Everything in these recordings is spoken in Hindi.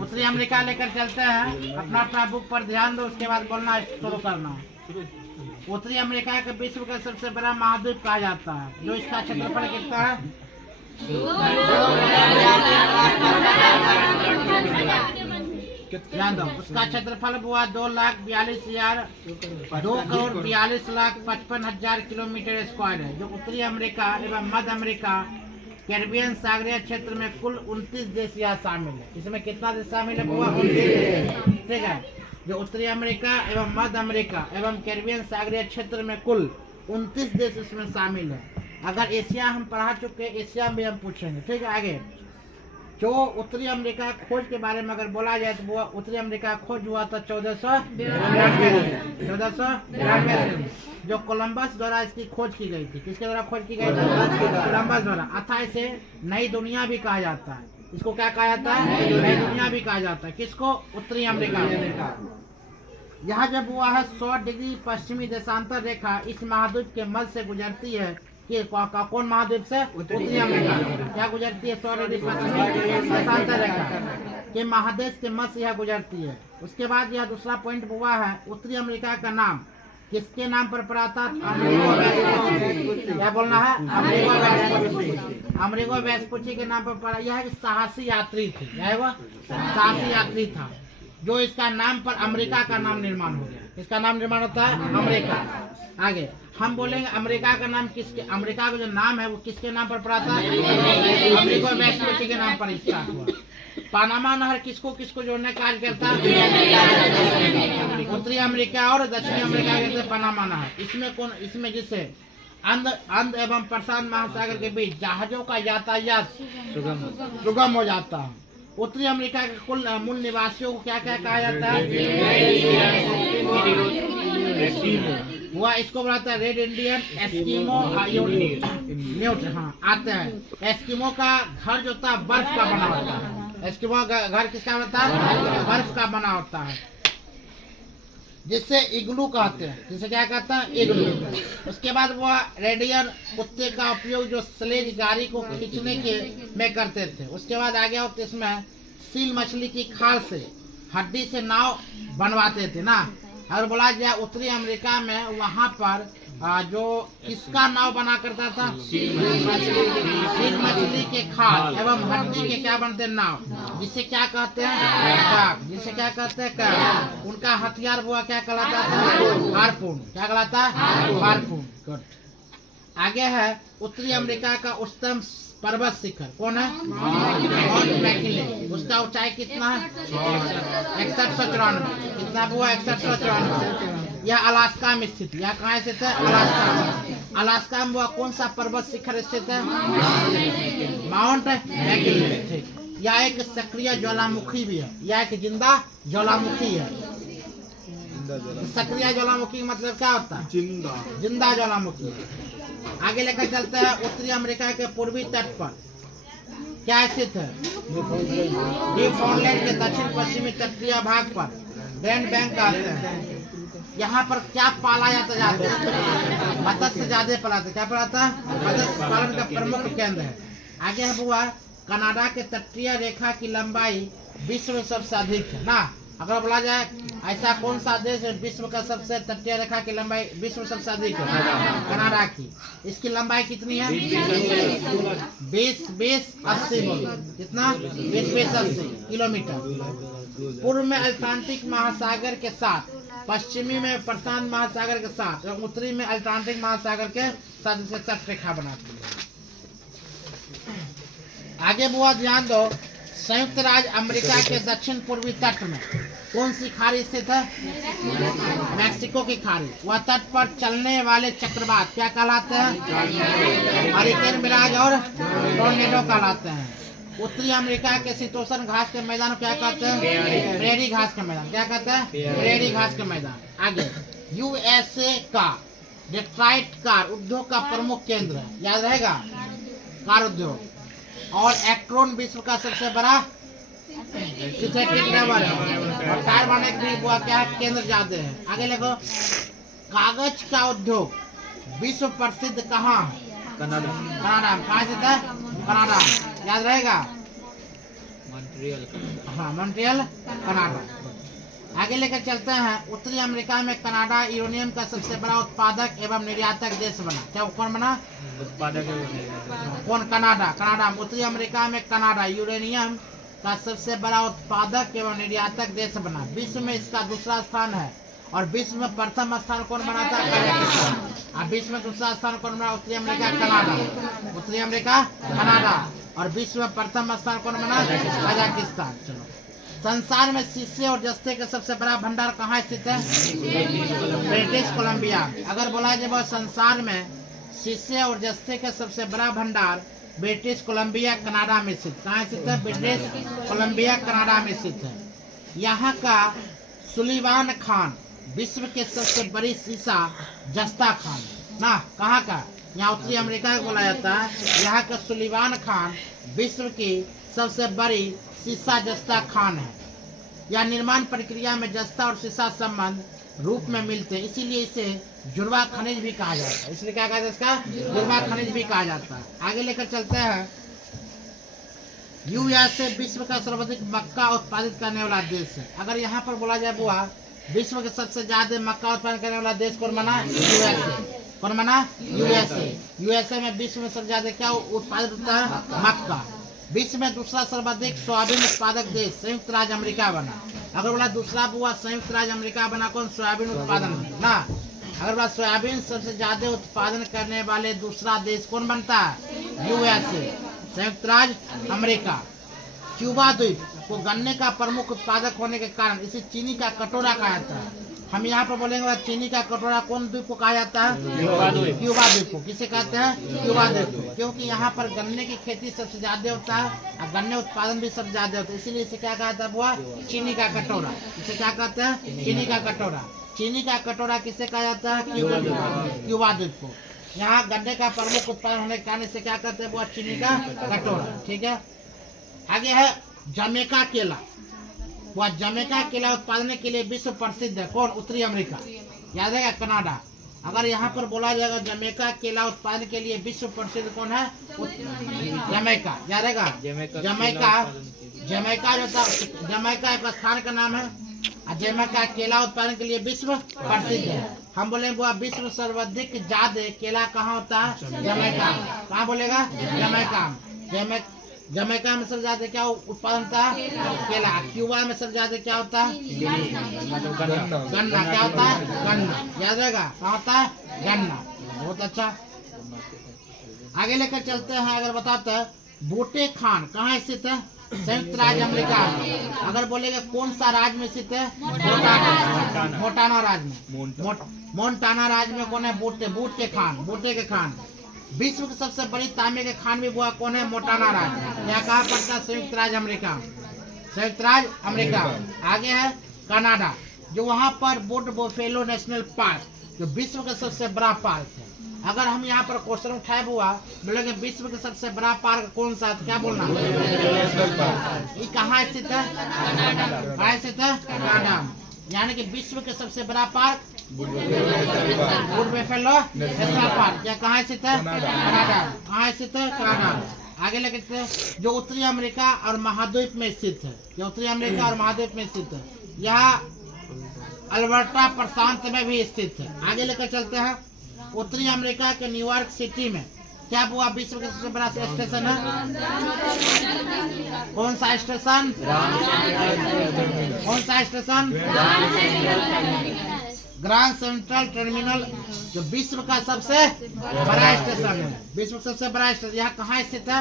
उत्तरी अमेरिका लेकर चलते हैं। अपना अपना बुक पर ध्यान दो, उसके बाद बोलना शुरू करना। उत्तरी अमेरिका के विश्व का सबसे बड़ा महाद्वीप कहा जाता है, जो इसका क्षेत्रफल कितना है? ध्यान दो, उसका क्षेत्रफल हुआ 2,42,55,000 किलोमीटर स्क्वायर है, जो उत्तरी अमेरिका एवं मध्य अमेरिका कैरिबियन सागरीय क्षेत्र में कुल 29 देश यहाँ शामिल है। इसमें कितना देश शामिल है? 29। ठीक है, जो उत्तरी अमेरिका एवं मध्य अमेरिका एवं कैरिबियन सागरीय क्षेत्र में कुल 29 देश इसमें शामिल है। अगर एशिया हम पढ़ा चुके हैं, एशिया में हम पूछेंगे। ठीक है, आगे जो उत्तरी अमेरिका खोज के बारे में अगर बोला जाए तो वो उत्तरी अमेरिका खोज हुआ था 1492 जो कोलंबस द्वारा इसकी खोज की गई थी। किसके द्वारा खोज की गई थी? कोलंबस द्वारा। अतः इसे नई दुनिया भी कहा जाता है। इसको क्या कहा जाता है? नई दुनिया भी कहा जाता है। किसको? उत्तरी अमेरिका। यहाँ जब हुआ है 100 डिग्री पश्चिमी देशांतर रेखा इस महाद्वीप के मध्य से गुजरती है। कि कौन महाद्वीप से? उत्तरी अमेरिका। क्या गुजरती है? 100 डिग्री पश्चिमी देशांतर रेखा के महादेश के मध्य से यह गुजरती है। उसके बाद यह दूसरा पॉइंट हुआ है, उत्तरी अमेरिका का नाम किसके नाम पर पड़ा था? Amerigo Vespucci. क्या बोलना है? Amerigo Vespucci. अमेरिगो वेस्पुची के नाम पर पड़ा। यह एक साहसी यात्री थी। क्या है वो? साहसी यात्री था, जो इसका नाम पर अमेरिका का नाम निर्माण हो गया। इसका नाम निर्माण होता है अमेरिका। आगे हम बोलेंगे अमेरिका का नाम किसके? अमेरिका का जो नाम है वो किसके नाम पर पड़ा था? अमेरिगो वेस्पुची के नाम पर स्टार्ट हुआ। पनामा नहर किसको किसको जोड़ने का कार्य करता है? उत्तरी अमेरिका और दक्षिणी अमेरिका के पनामा नहर। इसमें जिससे अंध एवं प्रशांत महासागर के बीच जहाजों का यातायात सुगम हो जाता है। उत्तरी अमेरिका के कुल मूल निवासियों को क्या क्या कहा जाता है? हुआ इसको बनाता है रेड इंडियन, एस्किमो, न्यूट। हाँ, आते हैं। एस्किमो का घर जो था बर्फ का बना होता है। एस्किमो का घर किसका होता है? बर्फ का बना होता है, जिससे इग्लू कहते हैं। जिसे क्या कहता है? इग्लू। उसके बाद वो रेडियर कुत्ते का उपयोग जो स्लेज गाड़ी को खींचने के में करते थे। उसके बाद आगे होते इसमें सील मछली की खाल से हड्डी से नाव बनवाते थे ना। और बोला जाए उत्तरी अमेरिका में वहाँ पर जो किसका नाव बना करता था? सील मछली के खाल एवं हड्डी के क्या बनते हैं? नाव, जिसे क्या कहते हैं? जिसे क्या कहते हैं? उनका हथियार वो क्या कहलाता था? हार्पून। क्या कहलाता है? हार्पून। गुड। आगे है उत्तरी अमेरिका का उच्चतम पर्वत शिखर कौन है? Mount McKinley. उसका ऊंचाई कितना है? 6194। कितना हुआ? 6194। यह अलास्का में स्थित। यह कहाँ स्थित है? अलास्का। अलास्का में वह कौन सा पर्वत शिखर स्थित है? Mount McKinley. ठीक। यह एक सक्रिय ज्वालामुखी भी है। यह एक जिंदा ज्वालामुखी है। सक्रिय ज्वालामुखी मतलब क्या होता है? जिंदा ज्वालामुखी। आगे लेकर चलते हैं। उत्तरी अमेरिका के पूर्वी तट पर क्या स्थित है? न्यूफाउंडलैंड के दक्षिण पश्चिमी तटीय भाग पर ग्रैंड बैंक कहते हैं। यहाँ पर क्या पाला जाता है? मत्स्य ज्यादा पालाता। क्या पालाता है? मत्स्य पालन का प्रमुख केंद्र है। आगे हुआ कनाडा के तटीय रेखा की लंबाई विश्व में सबसे अधिक है ना। अगर बोला जाए ऐसा कौन सा देश है विश्व का सबसे तटीय रेखा की लंबाई विश्व में सबसे अधिक है? कनाडा की। इसकी लंबाई कितनी है? 20-80। कितना? 20-80 किलोमीटर। पूर्व में अटलांटिक महासागर के साथ, पश्चिमी में प्रशांत महासागर के साथ और उत्तरी में अटलांटिक महासागर के साथ इसे तट रेखा बनाती है। आगे बुआ ध्यान दो, संयुक्त राज्य अमेरिका के दक्षिण पूर्वी तट में कौन सी खाड़ी स्थित है? मैक्सिको की खाड़ी। वह तट पर चलने वाले चक्रवात क्या कहलाते हैं? हरिकेन, मिराज और टोर्नेडो कहलाते हैं। उत्तरी अमेरिका के शीतोष्ण घास के मैदान क्या कहते हैं? प्रेरी घास के मैदान। क्या कहते हैं? प्रेरी घास के मैदान। आगे यूएसए का डेट्रॉइट कार उद्योग का प्रमुख केंद्र है। याद रहेगा? कार उद्योग। और एक्ट्रॉन विश्व का सबसे बड़ा सिंथेटिक रबर है। और टायर बनाने के लिए वो क्या है? केंद्र ज्यादा है। आगे देखो, कागज का उद्योग विश्व प्रसिद्ध कहाँ है? कनाडा। कनाडा कहाँ स्थित है? कनाडा। याद रहेगा? हाँ, मॉन्ट्रियल कनाडा। आगे लेकर चलते हैं। उत्तरी अमेरिका में कनाडा यूरेनियम का सबसे बड़ा उत्पादक एवं निर्यातक देश बना। क्या कौन बना? उत्पादक। कौन? कनाडा। कनाडा उत्तरी अमेरिका में कनाडा यूरेनियम का सबसे बड़ा उत्पादक एवं निर्यातक देश बना। विश्व में इसका दूसरा स्थान है और विश्व में प्रथम स्थान कौन बना था? कजाकिस्तान। और विश्व में दूसरा स्थान कौन बना? उत्तरी अमेरिका कनाडा। उत्तरी अमेरिका कनाडा। और विश्व में प्रथम स्थान कौन बना? कजाकिस्तान। चलो, संसार में शीशे और जस्ते का सबसे बड़ा भंडार कहाँ स्थित है? British Columbia. अगर बोला जाए संसार में शीशे और जस्ते का सबसे बड़ा भंडार ब्रिटिश कोलंबिया कनाडा में स्थित। कहाँ स्थित है? ब्रिटिश कोलंबिया कनाडा में स्थित है। यहाँ का सुलिवान खान विश्व के सबसे बड़ी शीशा जस्ता खान ना। कहाँ का? यहाँ उत्तरी अमेरिका को बोला जाता है। यहाँ का सुलिवान खान विश्व की सबसे बड़ी शीशा जस्ता खान है। यह निर्माण प्रक्रिया में जस्ता और शीशा संबंध रूप में मिलते हैं, इसीलिए इसे जुड़वा खनिज भी कहा जाता है। इसलिए क्या कहते हैं? इसका जुड़वा खनिज भी कहा जाता है। आगे लेकर चलते हैं। यूएसए विश्व का सर्वाधिक मक्का उत्पादित करने वाला देश है। अगर यहाँ पर बोला जाए बुआ, विश्व के सबसे ज्यादा मक्का उत्पादन करने वाला देश कौन बना? यूएसए। कौन बना? यूएसए। यूएसए में विश्व में सबसे ज्यादा क्या उत्पादित होता है? मक्का। विश्व में दूसरा सर्वाधिक सोयाबीन उत्पादक देश संयुक्त राज्य अमेरिका बना। अगर बोला दूसरा बुआ संयुक्त राज्य अमेरिका बना, कौन? सोयाबीन उत्पादन ना। अगर बोला सोयाबीन सबसे ज्यादा उत्पादन करने वाले दूसरा देश कौन बनता है? यूएसए, संयुक्त राज्य अमेरिका। क्यूबा द्वीप को गन्ने का प्रमुख उत्पादक होने के कारण इसे चीनी का कटोरा कहा जाता है। हम यहाँ पर बोलेंगे चीनी का कटोरा कौन द्वीप को कहा जाता है? क्यूबा द्वीप को। किसे कहते हैं? क्यूबा द्वीप को। क्योंकि यहाँ पर गन्ने की खेती सबसे ज्यादा होता है और गन्ने उत्पादन भी सबसे ज्यादा होता है, इसीलिए इसे क्या कहता है बुआ? चीनी का कटोरा। इसे क्या कहते हैं? चीनी का कटोरा। चीनी का कटोरा किसे कहा जाता है? क्यूबा द्वीप को। यहाँ गन्ने का प्रमुख उत्पादन होने के कारण इसे क्या कहते हैं बुआ? चीनी का कटोरा। ठीक है। आगे है जमैका केला। वह जमैका केला उत्पादन के लिए विश्व प्रसिद्ध है। कौन? उत्तरी अमेरिका। याद है? कनाडा। अगर यहाँ पर बोला जाएगा जमैका केला उत्पादन के लिए विश्व प्रसिद्ध कौन है? जमैका। याद है? जमैका। जमैका जो था, जमैका एक स्थान का नाम है और जमैका केला उत्पादन के लिए विश्व प्रसिद्ध है। हम बोलेंगे वो विश्व सर्वाधिक ज्यादा केला कहाँ होता है? जमैका। कहाँ बोलेगा? जमैका। जमैका में सबसे ज्यादा क्या उत्पादन होता है? केला। क्यूबा में सबसे ज्यादा क्या होता है? गन्ना। क्या होता है? गन्ना। याद रहेगा? क्या होता है? गन्ना। बहुत अच्छा। आगे लेकर चलते हैं। अगर बताते हैं बूटे खान कहाँ स्थित है? संयुक्त राज्य अमेरिका। अगर बोलेगा कौन सा राज्य में स्थित है? मोटाना राज्य में। मोन्टाना राज्य में कौन है? बूटे के खान। विश्व की सबसे बड़ी तांबे के खान भी बुआ कौन है? मोटाना राज्य। यह कहाँ पड़ता है? संयुक्त राज्य अमेरिका। संयुक्त राज्य अमेरिका। आगे है कनाडा, जो वहाँ पर बोट बोफेलो नेशनल पार्क, जो विश्व का सबसे बड़ा पार्क है। अगर हम यहाँ पर क्वेश्चन उठाए बुआ, बोलेंगे विश्व का सबसे बड़ा पार्क कौन सा? क्या बोलना? ये कहाँ स्थित है? कहाँ स्थित है? कनाडा। यानी कि विश्व के सबसे बड़ा park boat buffalo national park. क्या कहाँ स्थित है? कनाडा। कहाँ स्थित है? कनाडा। आगे लेकर जो उत्तरी अमेरिका और महाद्वीप में स्थित है, जो उत्तरी अमेरिका और महाद्वीप में स्थित है, यह अल्बर्टा प्रशांत में भी स्थित है। आगे लेकर चलते हैं। उत्तरी अमेरिका के न्यूयॉर्क सिटी में क्या हुआ? विश्व का सबसे बड़ा स्टेशन है? कौन सा स्टेशन? कौन सा स्टेशन? ग्रांड सेंट्रल टर्मिनल, जो विश्व का सबसे बड़ा स्टेशन है। विश्व का सबसे बड़ा स्टेशन यहाँ कहाँ स्थित है?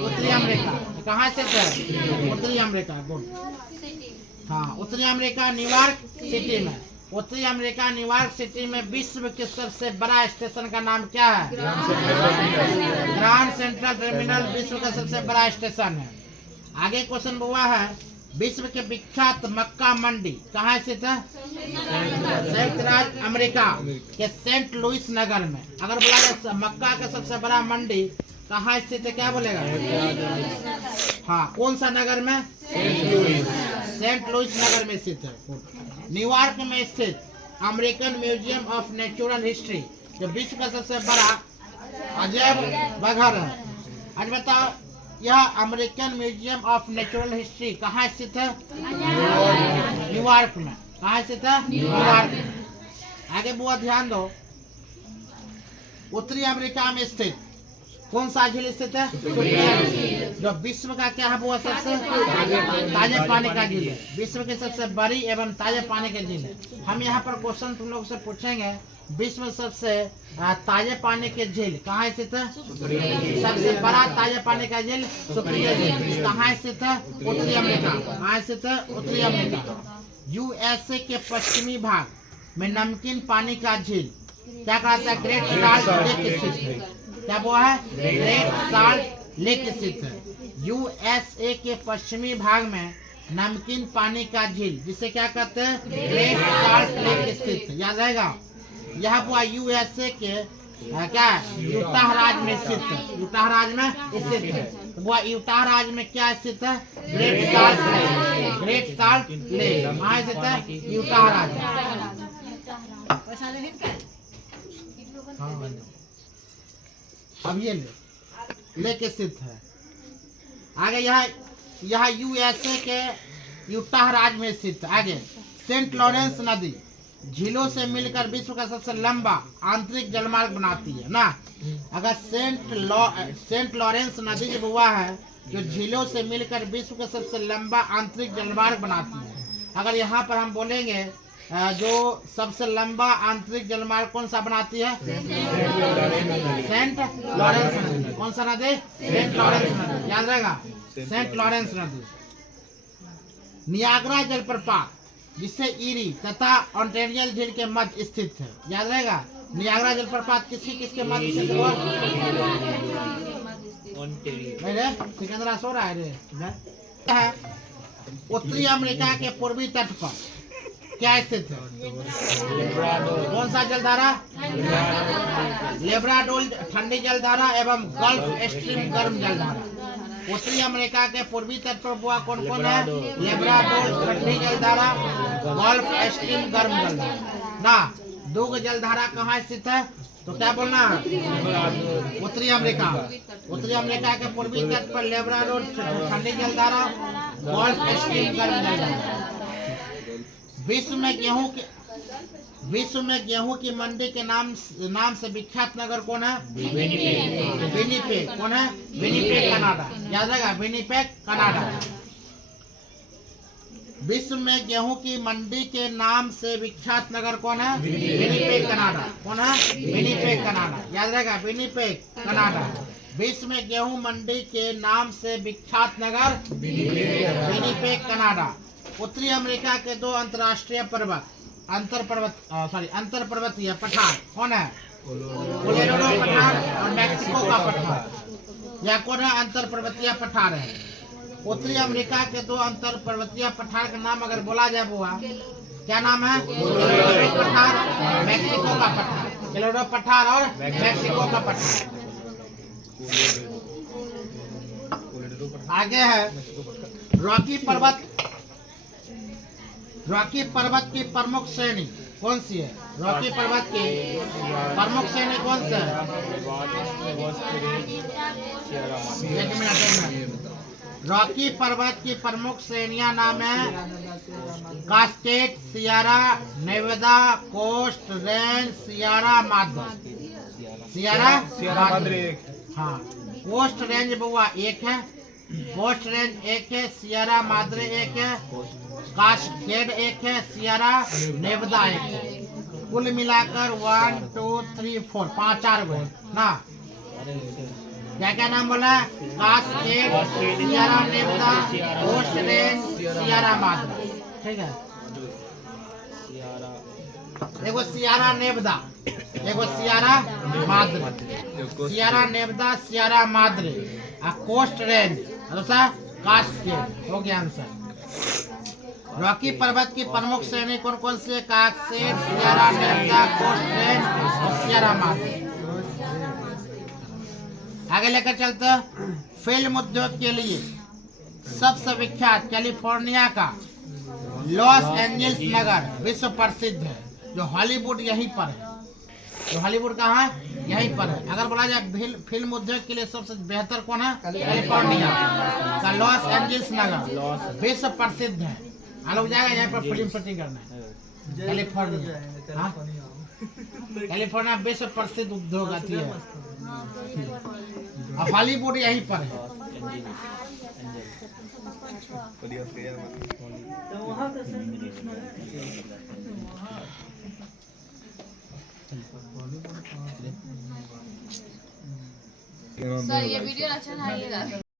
उत्तरी अमेरिका। कहाँ स्थित है? उत्तरी अमेरिका। गुड। हाँ, उत्तरी अमेरिका न्यूयॉर्क सिटी में। उत्तरी अमेरिका न्यूयॉर्क सिटी में विश्व के सबसे बड़ा स्टेशन का नाम क्या है? ग्रांड सेंट्रल टर्मिनल विश्व का सबसे बड़ा स्टेशन है। आगे क्वेश्चन हुआ है विश्व के विख्यात मक्का मंडी कहाँ स्थित है? संयुक्त राज्य अमेरिका के सेंट लुइस नगर में। अगर बोला जाए मक्का का सबसे बड़ा मंडी कहाँ स्थित है? क्या बोलेगा? हाँ, कौन सा नगर में? सेंट लुइस नगर में स्थित है। न्यूयॉर्क में स्थित American museum of natural history, जो विश्व का सबसे बड़ा अजैब घर है। आज बताओ यह American museum of natural history कहाँ स्थित है? न्यूयॉर्क में। कहाँ स्थित है? न्यूयॉर्क में। आगे बुआ ध्यान दो, उत्तरी अमेरिका में स्थित कौन सा झील स्थित है? जो विश्व का क्या है बुआ? सबसे ताजे पानी का झील है, विश्व की सबसे बड़ी एवं ताजे पानी का झील है। हम यहाँ पर क्वेश्चन तुम लोग से पूछेंगे, विश्व में सबसे ताजे पानी के झील कहाँ स्थित है? सबसे बड़ा ताजे पानी का झील सुप्रिया झील कहाँ स्थित है? उत्तरी अमेरिका। कहाँ स्थित है? उत्तरी अमेरिका। यूएसए के पश्चिमी भाग में नमकीन पानी का झील क्या कहता है? ग्रेट साल्ट लेक स्थित है। क्या वो है? ग्रेट साल्ट लेक स्थित है। यूएसए के पश्चिमी भाग में नमकीन पानी का झील जिसे क्या कहते हैं? ग्रेट साल्ट लेक स्थित है। याद रहेगा। यह वो यूएसए के क्या यूटाह राज्य में स्थित है। यूटाह राज्य में स्थित है। तो वो यूटाह राज्य में क्या स्थित है? Great salt lake. Great salt lake कहाँ स्थित है? यूटाह राज्य। अब ये लेक स्थित है। आगे यह यूएसए के यूटाह राज्य में स्थित है। आगे सेंट लॉरेंस नदी झीलों से मिलकर विश्व का सबसे लंबा आंतरिक जलमार्ग बनाती है ना। अगर सेंट लॉरेंस नदी जब हुआ है जो झीलों से मिलकर विश्व का सबसे लंबा आंतरिक जलमार्ग बनाती है। अगर यहाँ पर हम बोलेंगे जो सबसे लंबा आंतरिक जलमार्ग कौन सा बनाती है? सेंट लॉरेंस नदी। कौन सा नदी? सेंट लॉरेंस नदी। याद रहेगा, सेंट लॉरेंस नदी। नियाग्रा जलप्रपात जिससे ईरी तथा ऑन्टेरियल झील के मध्य स्थित है। याद रहेगा, नियाग्रा जलप्रपात किसके मध्य स्थित हुआ? सिकंदरा सो रहा है रे। उत्तरी अमेरिका के पूर्वी तट पर क्या स्थित है? कौन सा जलधारा? लेब्राडोर ठंडी जलधारा एवं गल्फ स्ट्रीम गर्म जलधारा। उत्तरी अमेरिका के पूर्वी तट पर बुआ कौन कौन है? लेब्राडोर ठंडी जलधारा, गल्फ स्ट्रीम गर्म जलधारा ना। दो जलधारा कहाँ स्थित है? तो क्या बोलना है? उत्तरी अमेरिका। उत्तरी अमेरिका के पूर्वी तट पर लेब्राडोर ठंडी जलधारा, गल्फ स्ट्रीम गर्म जलधारा। विश्व में गेहूं की मंडी के नाम से विख्यात नगर कौन है? विनिपेग। कौन है? Winnipeg Canada. याद रहेगा, विनिपेग कनाडा। विश्व में गेहूं की मंडी के नाम से विख्यात नगर कौन है? Winnipeg Canada. कौन है? Winnipeg Canada. याद रहेगा, विनिपेग कनाडा। विश्व में गेहूं मंडी के नाम से विख्यात नगर विनिपेग कनाडा। उत्तरी अमेरिका के दो अंतरराष्ट्रीय अंतर पर्वतीय पठार कौन है? कोलोराडो पठार और मैक्सिको का पठार। यह कौन है? अंतर पर्वतीय पठार है। उत्तरी अमेरिका के दो अंतर पर्वतीय पठार का नाम अगर बोला जाए बुआ क्या नाम है? कोलोराडो पठार, मैक्सिको का पठार। कोलोराडो पठार और मैक्सिको का पठार। आगे है रॉकी पर्वत की प्रमुख श्रेणी कौन सी है? रॉकी पर्वत की प्रमुख श्रेणी कौन सी है? एक मिनट। रॉकी पर्वत की प्रमुख श्रेणियां नाम है Cascade, Sierra Nevada, Coast Range, Sierra Madre. हाँ, कोस्ट रेंज बुआ एक है, कोस्ट रेंज एक है, सियरा माद्रे एक है, कास्केड एक है, सियरा नेवादा एक है। कुल मिलाकर 1 2 3 4 5 गो ना। क्या क्या नाम बोला? Cascade, Sierra Nevada, Coast Range, Sierra Madre. ठीक है। एगो सियरा नेवादा, एगो Sierra Madre. Sierra Nevada, Sierra Madre और कोस्ट रेंज दूसरा कास्केड। हो गया आंसर। रॉकी पर्वत की प्रमुख श्रेणी कौन कौन से? Cascade, Sierra Nevada, Coast Range और सियरा माद्रे। आगे लेकर चलते। फिल्म उद्योग के लिए सबसे विख्यात कैलिफोर्निया का लॉस एंजल्स नगर विश्व प्रसिद्ध है, जो हॉलीवुड यहीं पर है। तो हॉलीवुड कहाँ है? यहीं पर है। अगर बोला जाए फिल्म उद्योग के लिए सबसे बेहतर कौन है? कैलिफोर्निया का लॉस एंजल्स नगर विश्व प्रसिद्ध है। हम लोग जाएगा यहाँ पर फिल्म शूटिंग करना है। कैलिफोर्निया, कैलिफोर्निया विश्व प्रसिद्ध उद्योग अथी है। और हॉलीवुड यहीं पर है। सर ये वीडियो अच्छा था ये